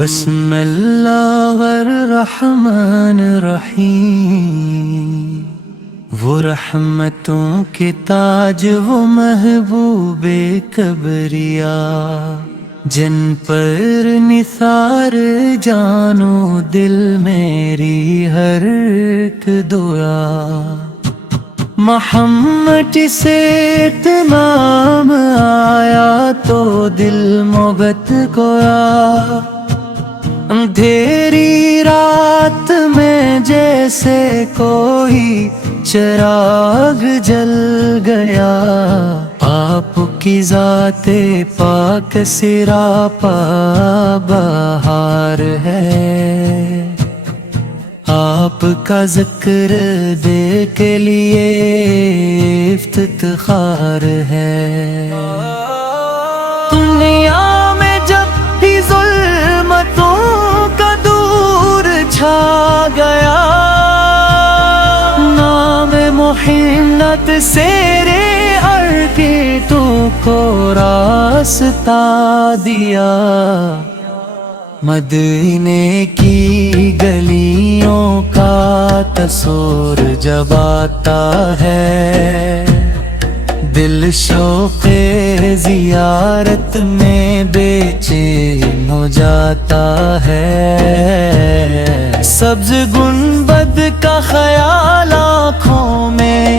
بسم اللہ الرحمن الرحیم، وہ رحمتوں کے تاج، وہ محبوب کبریا، جن پر نثار جانو دل میری ہر ایک دعا۔ محمد سے تمام آیا تو دل محبت گویا، اندھیری رات میں جیسے کوئی چراغ جل گیا، آپ کی ذات پاک سراپا بہار ہے، آپ کا ذکر دیکھ لیے افتخار ہے۔ دنیا میں جب بھی ظلمتوں کا دور چھا گیا، نام محنت سیرے ارکیٹوں کو راستہ دیا، مدینے کی گلیوں کا تصور جب آتا ہے، دل شوق زیارت میں بے چین ہو جاتا ہے، سبز گنبد کا خیال آنکھوں میں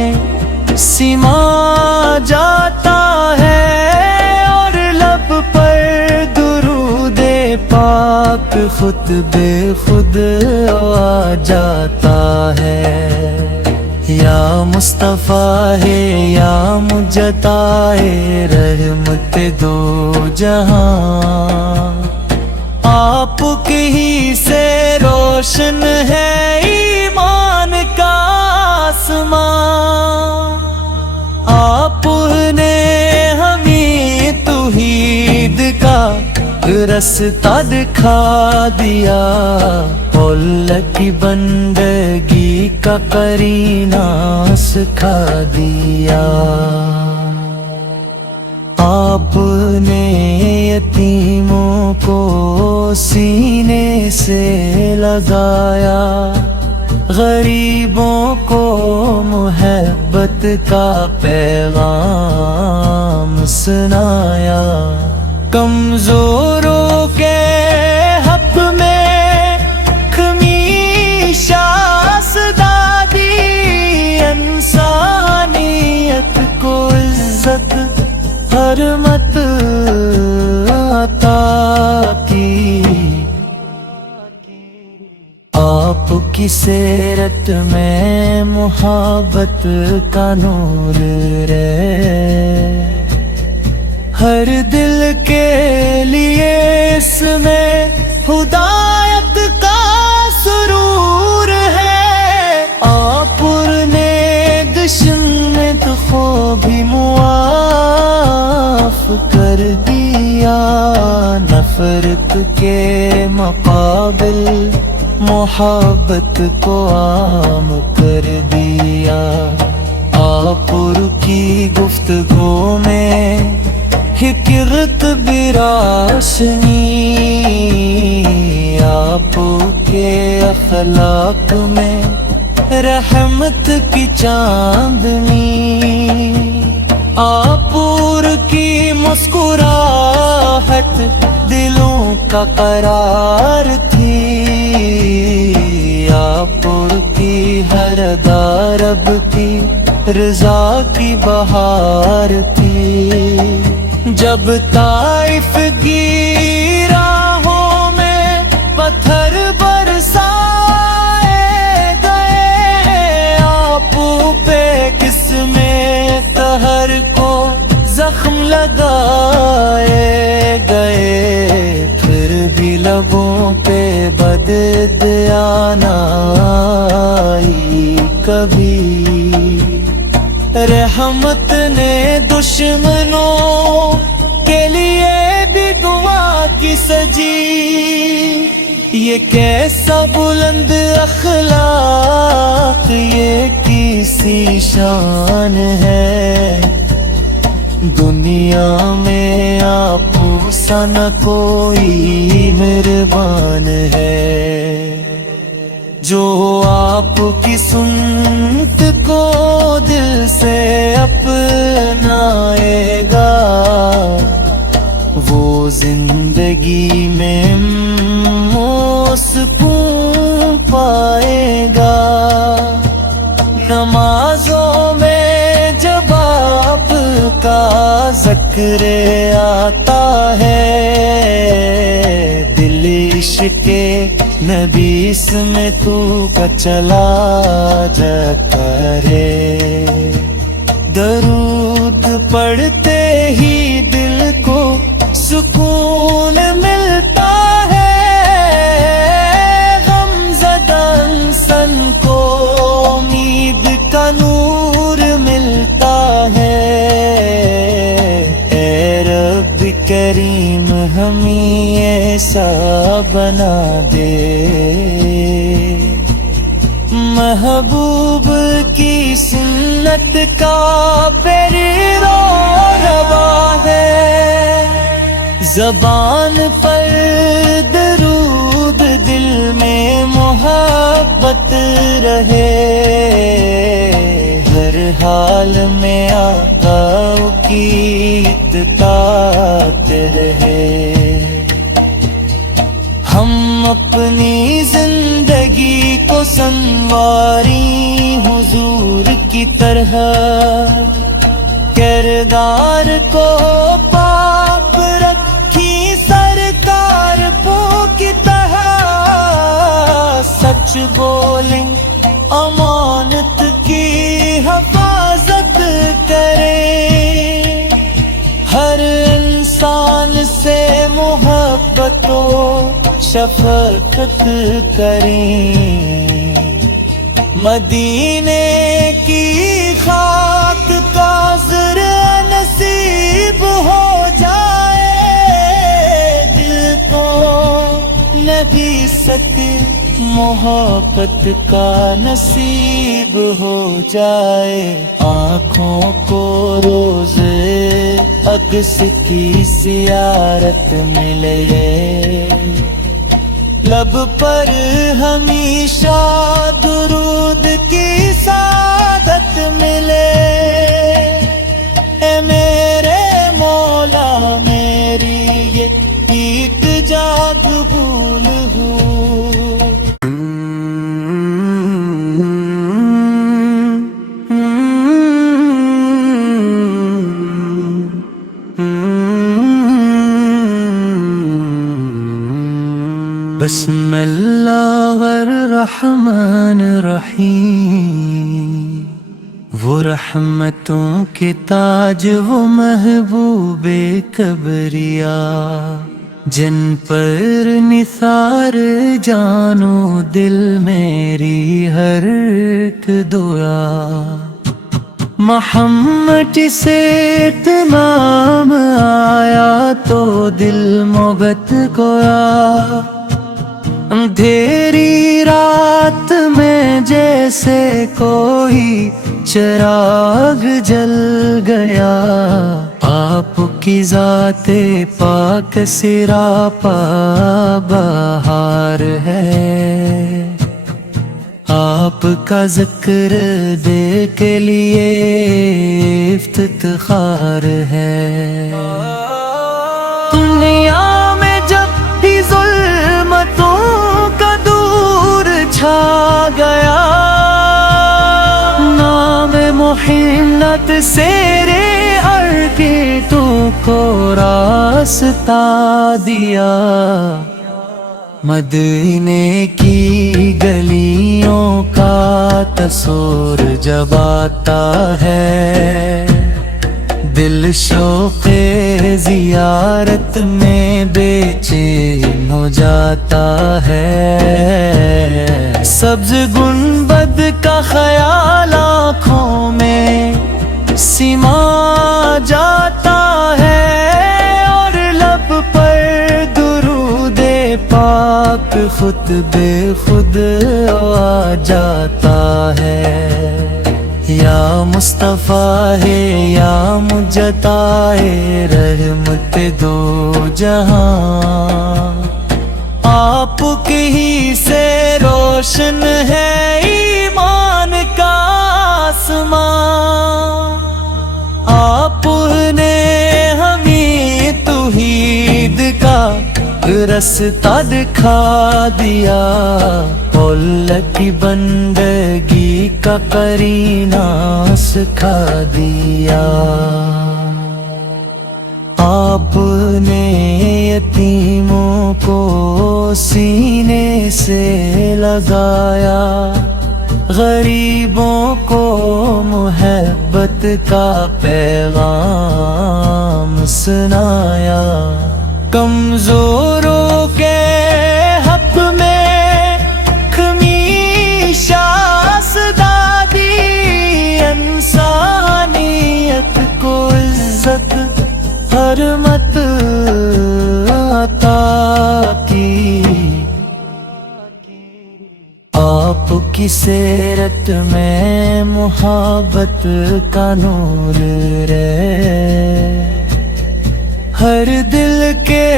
سما جاتا ہے، اور لب پر درود پاک خود بے خود آ جاتا ہے۔ یا مصطفیٰ ہے یا مجتائے رحمت دو جہاں، آپ کی ہی سے روشن ہے ایمان کا آسمان، آپ نے ہمیں توحید کا رستہ دکھا دیا، اللہ کی بندگی کا قرینہ سکھا دیا، آپ نے یتیموں کو سینے سے لگایا، غریبوں کو محبت کا پیغام سنایا، کمزوروں کے حق میں خمیشہ دادی، انسانیت کو عزت حرمت عطا کی، آپ کی سیرت میں محبت کا نور رہے، ہر دل کے لیے اس میں ہدایت کا سرور ہے، آپ نے دشمن کو بھی معاف کر دیا، نفرت کے مقابل محبت کو عام کر دیا، آپ کی گفتگو میں حکمت براشنی، آپ کے اخلاق میں رحمت کی چاندنی، آپ کی مسکراہٹ دلوں کا قرار تھی، آپ کی ہر رب کی رضا کی بہار تھی، جب طائف کی راہوں میں پتھر برسائے گئے، آپ پہ کس میں طہر کو زخم لگائے گئے، پھر بھی لبوں پہ بددیانہ آئی کبھی، رحمت نے دشمنوں کے لیے بھی دعا کی سجی، یہ کیسا بلند اخلاق، یہ کیسی شان ہے، دنیا میں آپ سا نہ کوئی مہربان ہے، جو آپ کی سنت کو دل سے اپنائے گا، وہ زندگی میں سکون پائے گا۔ نمازوں میں جب آپ کا ذکر آتا ہے، دل عشق نبی اس میں تو کا چلا جاتا ہے۔ درود پڑھتے ہی دل کو سکون ملتا ہے، غم زدہ انسان کو امید کا نور ملتا ہے۔ اے رب کریم ہمیں ایسا بنا دے، محبوب کی سنت کا پیرو روا ہے۔ زبان پر درود دل میں محبت رہے، ہر حال میں آقا کی اطاعت رہے۔ ہم اپنی زندگی کو سنواری حضور کی طرح، کردار کو پاک رکھی سرکار پو کی طرح، سچ بولیں امانت کی حفاظت کریں، ہر انسان سے محبت و شفقت کریں، مدینے کی خاک کا ذرا نصیب ہو جائے، دل کو نبیست محبت کا نصیب ہو جائے، آنکھوں کو روز عکس کی زیارت ملے، لب پر ہمیشہ درود کی سعادت ملے۔ اے میرے مولا میری یہ التجا قبول ہو۔ بسم اللہ الرحمن الرحیم، وہ رحمتوں کے تاج وہ محبوب کبریا، جن پر نثار جانو دل میری ہر ایک دعا، محمد سے تمام آیا تو دل محبت گویا، اندھیری رات میں جیسے کوئی چراغ جل گیا، آپ کی ذات پاک سراپا بہار ہے، آپ کا ذکر دے کے لیے افتخار ہے۔ دنیا میں جب بھی ظلمتوں کا دور چھا گیا، نام محنت سیرے عرقیتوں کو راستہ دیا، مدینے کی گلیوں کا تصور جب آتا ہے، دل شوق زیارت میں بے چین ہو جاتا ہے، سبز گنبد کا خیال آنکھوں میں سما جاتا ہے، اور لب پر درود پاک خود بے خود آ جاتا ہے۔ یا مصطفیٰ ہے یا مجتائے رحمت دو جہاں، آپ کے ہی سے روشن ہے ایمان کا آسمان، آپ نے ہمیں توحید کا رستہ دکھا دیا، قول کی بندگی کا قرینہ سکھا دیا، آپ نے یتیموں کو سینے سے لگایا، غریبوں کو محبت کا پیغام سنایا، کمزوروں کے حق میں خمیشہ دادی، انسانیت کو عزت حرمت عطا کی، آپ کی سیرت میں محبت کا نور رہے، ہر دل کے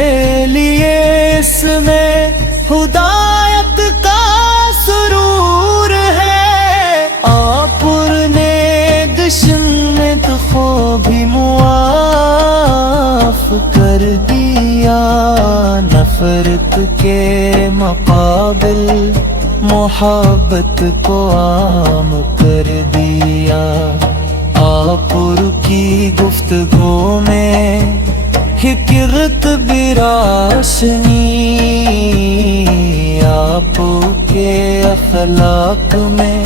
لیے اس میں ہدایت کا سرور ہے، آپ نے دشمن کو بھی معاف کر دیا، نفرت کے مقابل محبت کو عام کر دیا، آپ کی گفتگو میں حکمت براشنی، آپ کے اخلاق میں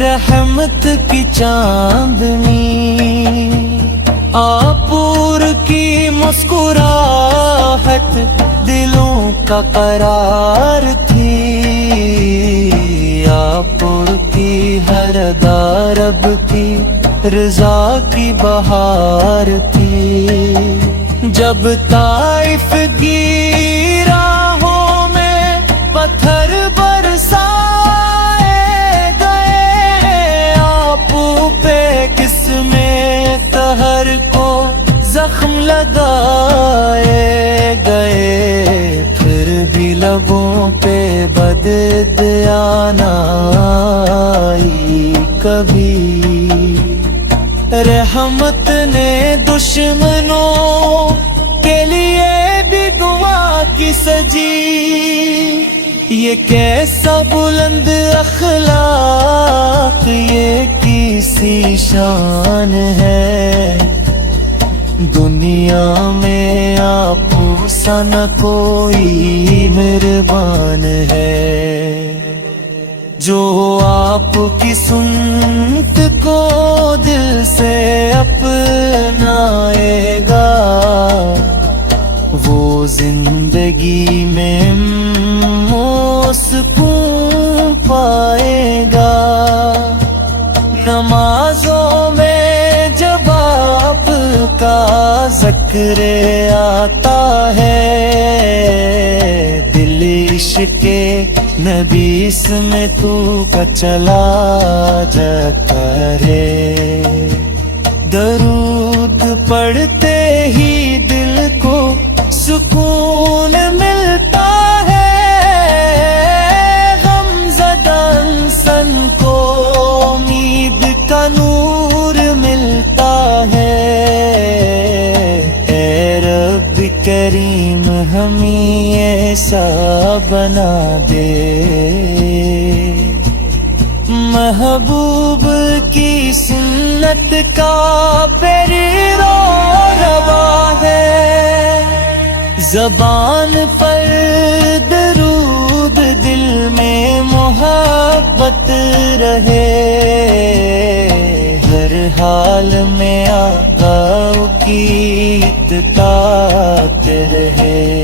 رحمت کی چاندنی، آپ کی مسکراہٹ دلوں کا قرار تھی، آپ کی ہر رب کی رضا کی بہار تھی، جب طائف کی راہوں میں پتھر برسائے گئے، آپ پہ کس میں قہر کو زخم لگائے گئے، پھر بھی لبوں پہ بددیانت آئی کبھی، رحمت نے دشمنوں کے لیے بھی دعا کی سجی، یہ کیسا بلند اخلاق، یہ کیسی شان ہے، دنیا میں آپ سا نہ کوئی مہربان ہے، جو آپ کی سنت کو دل سے اپنائے گا، وہ زندگی میں سکون پائے گا، نمازوں میں جب آپ کا ذکر آتا ہے، دل عشق نبی اس میں تو کا چلا جاتا ہے، درود پڑھتے ہی دل کو سکون ملتا ہے، غمزدہ انسان کو امید کا نور ملتا ہے، اے رب کریم ہمیں ایسا بنا دے، محبوب کی سنت کا پیرو روا ہے، زبان پر درود دل میں محبت رہے، ہر حال میں آقا کی اطاعت رہے،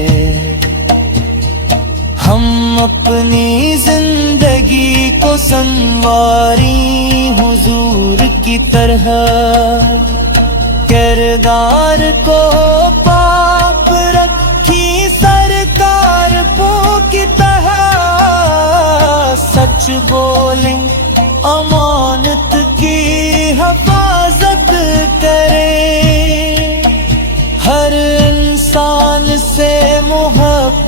ہم اپنی زندگی کو سنواری حضور کی طرح، کردار کو پاک رکھی سرکار پو کی طرح، سچ بولیں امانت کی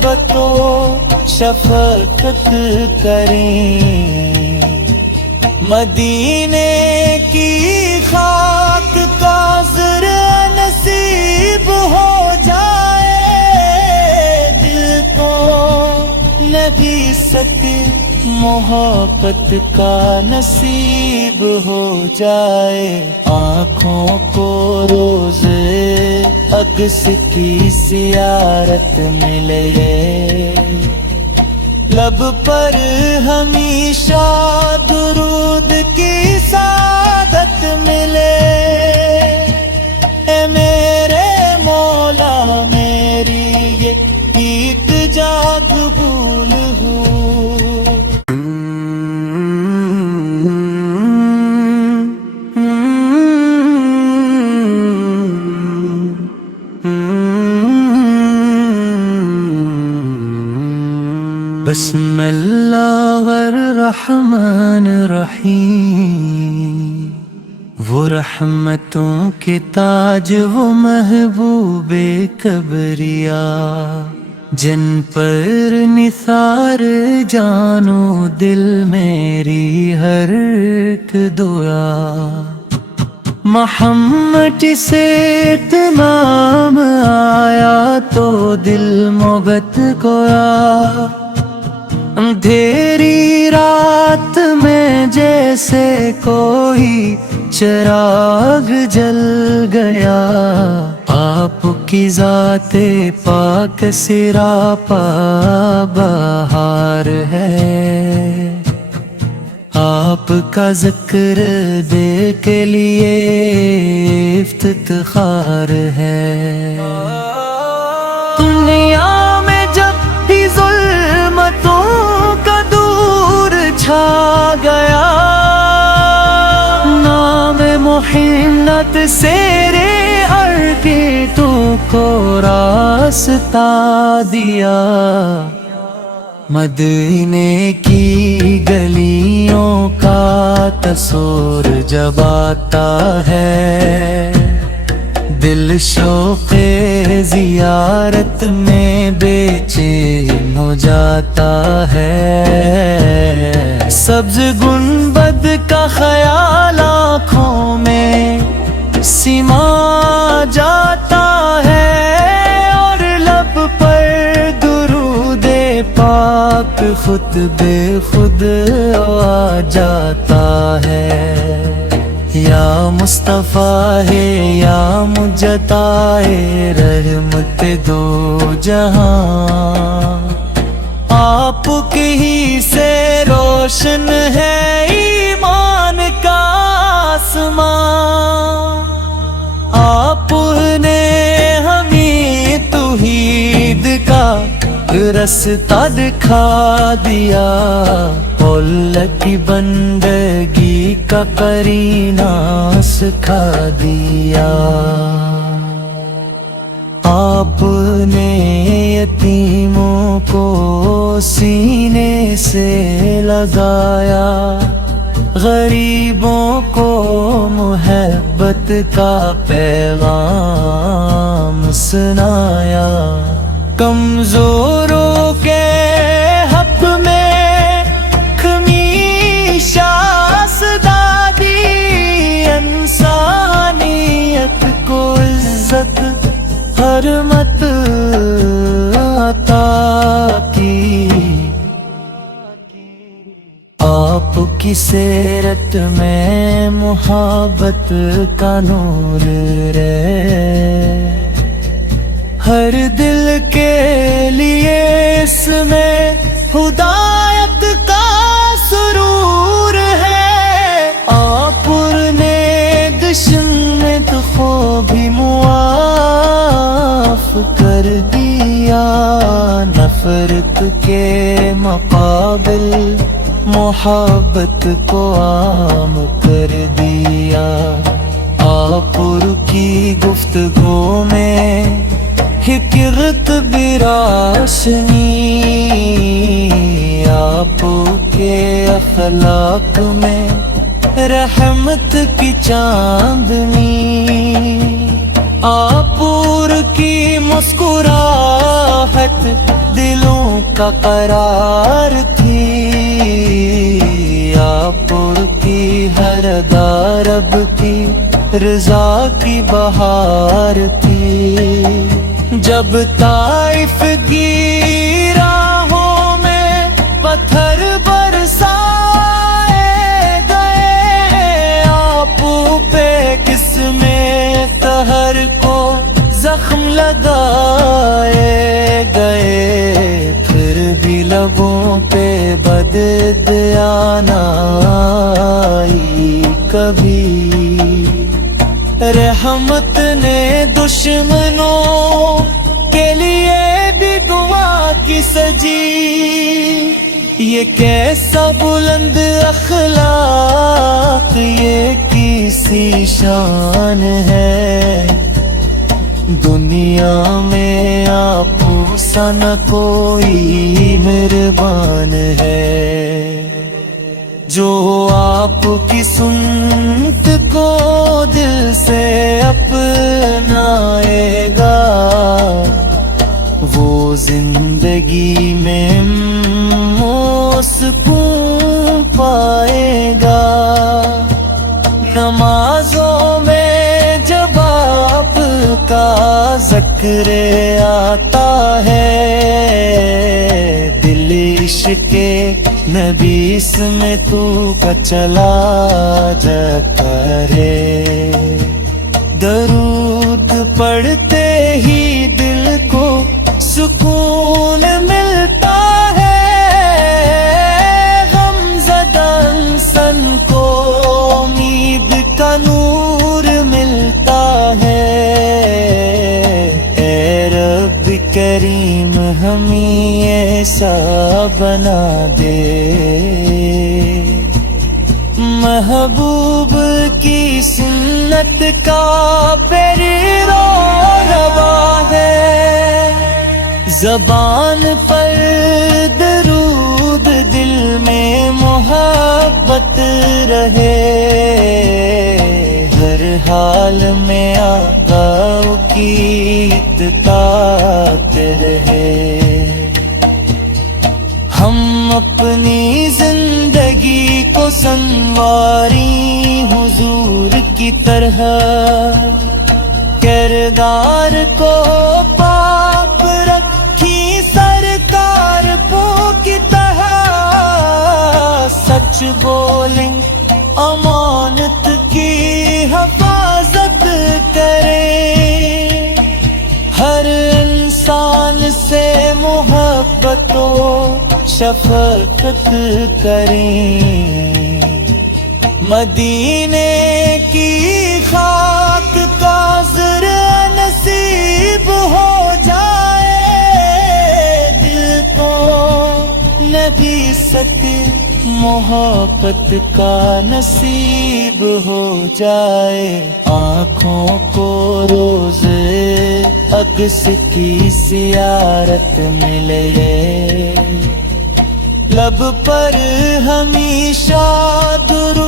محبت و شفقت کریں، مدینے کی خاک کا ذرا نصیب ہو جائے، دل کو نبی سک محبت کا نصیب ہو جائے، آنکھوں کو روزے عکس کی زیارت ملے، لب پر ہمیشہ درود کی سعادت ملے، اے میرے مولا میری یہ التجا قبول ہو۔ بسم اللہ الرحمن الرحیم، وہ رحمتوں کے تاج وہ محبوب کبریا، جن پر نثار جانو دل میری ہر ایک دعا، محمد سے تمام آیا تو دل محبت گویا، اندھیری رات میں جیسے کوئی چراغ جل گیا، آپ کی ذات پاک سراپا بہار ہے، آپ کا ذکر دے کے لیے افتخار ہے، دنیا میں جب بھی ظلمتوں کا دور چھا گیا، نام محنت سیرے عرقیتوں کو راستہ دیا، مدینے کی گلیوں کا تصور جب آتا ہے، دل شوق زیارت میں بے چین ہو جاتا ہے، سبز گنبد کا خیال آنکھوں میں سما جاتا ہے، اور لب پر درود پاک خود بے خود آ جاتا ہے، یا مصطفیٰ ہے یا مجتائے رحمت دو جہاں، آپ کی ہی سے روشن ہے ایمان کا آسمان، آپ نے ہمیں توحید کا رستہ دکھا دیا، اللہ کی بندگی کا کرینہ سکھا دیا، آپ نے یتیموں کو سینے سے لگایا، غریبوں کو محبت کا پیغام سنایا، کمزوروں کے حق میں خمیشہ صدا دی، انسانیت کو عزت حرمت عطا کی، آپ کی سیرت میں محبت کا نور رہے، ہر دل کے لیے اس میں ہدایت کا سرور ہے، آپ نے دشمن کو بھی معاف کر دیا، نفرت کے مقابل محبت کو عام کر دیا، آپ کی گفتگو میں حکمت براشنی، آپ کے اخلاق میں رحمت کی چاندنی، آپور کی مسکراہٹ دلوں کا قرار تھی، آپور کی ہر دارب کی رضا کی بہار تھی۔ جب طائف کی راہوں میں پتھر برسائے گئے، آپو پہ کس میں قہر کو زخم لگائے گئے، پھر بھی لبوں پہ بددعا نہ آئی کبھی۔ رحمت نے دشمنوں کے لیے بھی دعا کی سجی، یہ کیسا بلند اخلاق، یہ کیسی شان ہے، دنیا میں آپ سا نہ کوئی مہربان ہے، جو آپ کی سنت کو دل سے اپنائے گا، وہ زندگی میں سکون پائے گا۔ نمازوں میں جب آپ کا ذکر آتا ہے، دل عشق نبی میں تو کا چلا جاتا ہے، درود پڑھتے ہی دل کو سکون ملتا ہے، غم زدہ انسان کو امید کا نور ملتا ہے۔ اے رب کریم ہمیں ایسا بنا دے، محبوب کی سنت کا پیرو روا ہے، زبان پر درود دل میں محبت رہے، ہر حال میں آقا کی اطاعت رہے۔ ہم اپنی زندگی کو سنواری حضور کی طرح، کردار کو پاک رکھی سرکار پو کی طرح، سچ بولیں امانت کی حفاظت کریں، ہر انسان سے محبت و شفقت کریں، مدینے کی خاک کا ذرا نصیب ہو جائے، دل کو نبی سکی محبت کا نصیب ہو جائے، آنکھوں کو روز عکس کی زیارت ملے، لب پر ہمیشہ درود